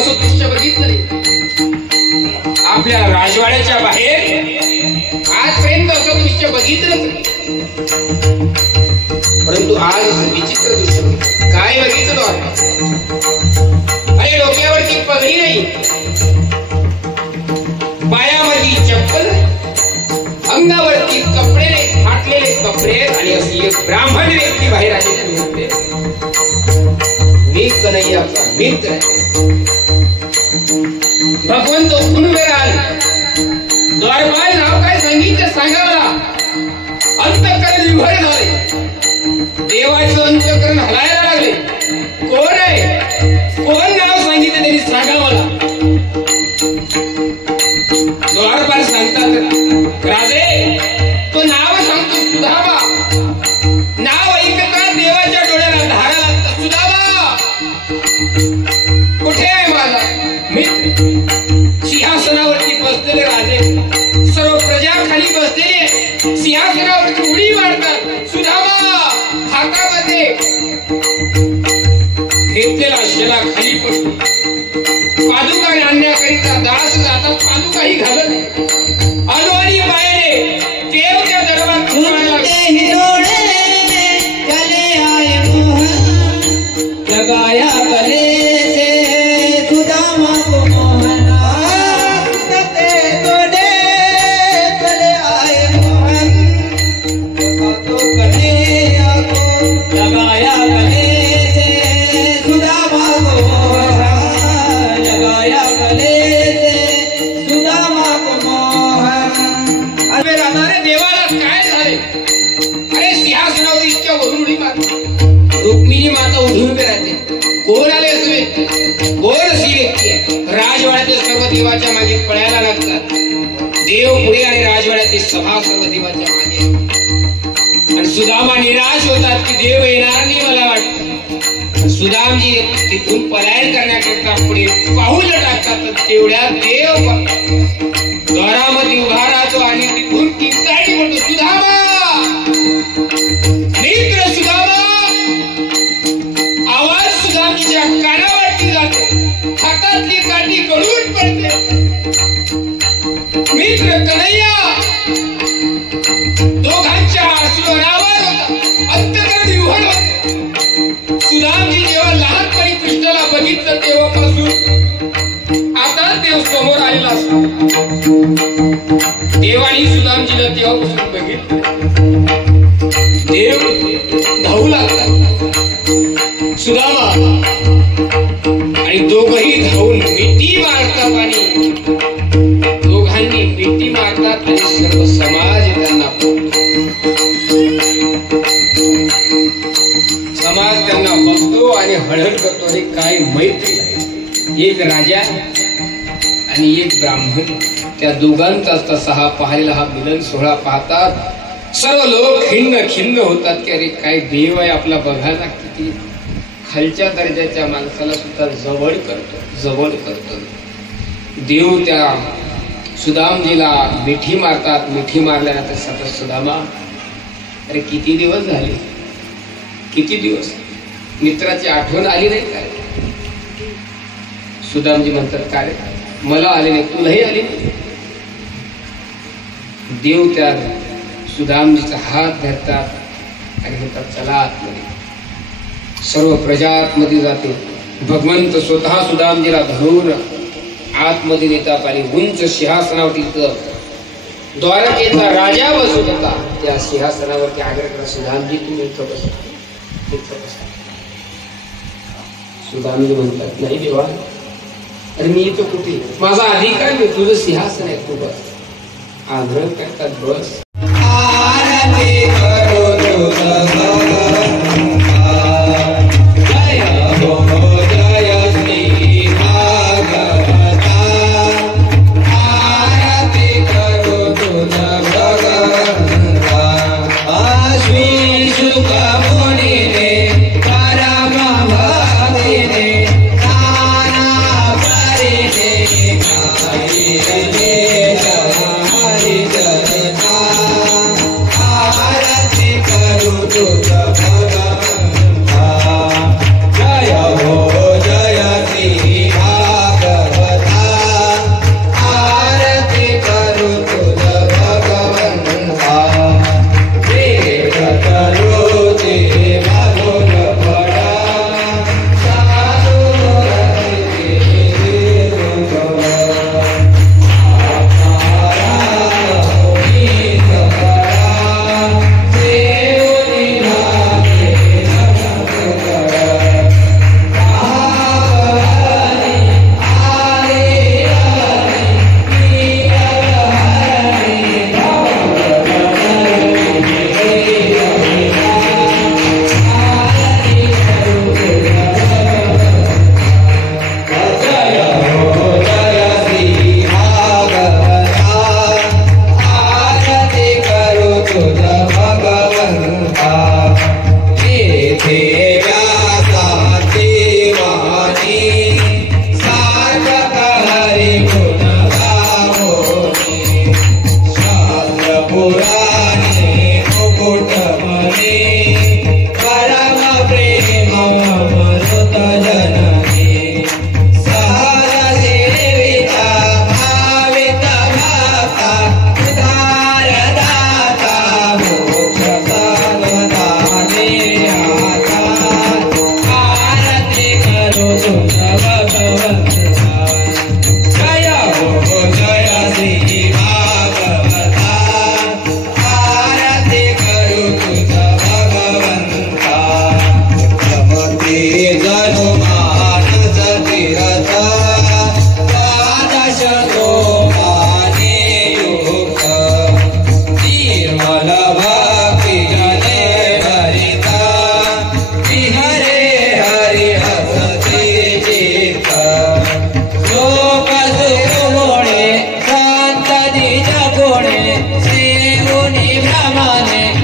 असं दृश्य बघितलं नाही. आपल्या राजवाड्याच्या बाहेर आजपर्यंत असं दृश्य बघितलंच नाही. परंतु आज विचित्र दृश्य काय बघितलं. अरे डोक्यावरती पगडी नाही, पायावरती चप्पल, अंगावरती कपडे नाही, फाटलेले कपडे आणि अशी एक ब्राह्मण व्यक्ती बाहेर आलेली म्हणते, मी कन्हैयाचा मित्र आहे. भगवंत उठून उभे राहिले. द्वारपाल नाव काय सांगितलं सांगा मला. अंतःकरण विभोर झाले. देवाचं अंतःकरण हलायला लागले. कोण आहे, कोण नाव सांगितलं त्यांनी सांगा मला. द्वारपाल सांगतात, राजे तो नाव सांगतो सुधामा. नाव ऐकता देवाच्या डोळ्याला धारा लागतात. सुधामा कुठे आहे माझा मित्र. सिंहासनावरती बसलेले राजे, सर्व प्रजा खाली बसलेले सिंहासनावरती उडी मारतात. सुधामा हातामध्ये घेतलेला शेला खाली पडतो. पादुका आणण्याकरिता दास जातात, पादुकाही घालत आलो आणि पायाने देव त्या दरबारात लगाया गले से सुदामा को मोहना. चले आए मोहन तो कन्हैया को लगाया गले से सुदामा को मोहना. लगाया गले से सुदामा को मोहन. अरे राधारे देवाला काय झाले. अरे सिंहासनावर इतक्या वरून उडी मारते. रुक्मिणी माता उभून उभे राहते. कोण आले असवे, कोण अशी व्यक्ती आहे. राजवाड्यातील सर्व देवाच्या मागे पळायला लागतात. देव पुढे आणि राजवाड्यातील सभा सर्व देवाच्या मागे. आणि सुदामा निराश होतात की देव येणार नाही मला वाटतं. सुदामजी तिथून पलायन करण्याकरिता पुढे पाऊल टाकतात. तेवढ्या देव द्वारामध्ये उभा राहतो आणि तिथून किंकाळी म्हणतो, सुदामा मित्र सुदामा. आवाज सुदामजीच्या कानावरती जातो. हातातली काठी गळून पडते. मित्र कन्हैया. दोघांच्या अश्रू अनावर होता. अंतःकरण विव्हळ होते. सुदामजी जेव्हा लहानपणी कृष्णाला बघितलं तेव्हापासून आता देव समोर आलेला असतो. देवानी सुदामजीला तेव्हापासून बघितलं. देव धावू लागतात. सुदामा आणि दोघही धावून मिठी मारतात आणि दोघांनी मिठी मारतात आणि सर्व समाज त्यांना बघतो आणि हळहळ करतो. अरे काय मैत्री आहे. एक राजा आणि एक ब्राह्मण, त्या दोघांचा तसा हा पाहिलेला हा मिलन सोहळा पाहतात सर्व लोक खिन्न होतात की अरे काय देव आहे आपला. बघायला किती खालच्या दर्जाच्या माणसाला सुद्धा जवळ करतो. देव त्या सुदामजीला मिठी मारतात. मिठी मारल्यानंतर सतत सुदामा अरे किती दिवस झाले, किती दिवस मित्राची आठवण आली नाही काय. सुदामजी म्हणतात काय मला आले नाही, तुलाही आली नाही. देव त्या सुदामजीचा हात धरतात आणि म्हणतात चला आतमध्ये. सर्व प्रजा आतमध्ये जाते. भगवंत स्वतः सुदामजीला धरून आतमध्ये नेतात आणि उंच सिंहासनावरती द्वारकेचा राजा बसत होता त्या सिंहासनावरती आग्रह करा, सुदामजी तुम्ही इथं बसा. सुदामजी म्हणतात नाही देवा, अरे मी इथं कुठे, माझा अधिकार नाही, तुझं सिंहासन आहे, तू बस. आग्रह करतात बस. आरती करू श्री मुनी भ्रमणे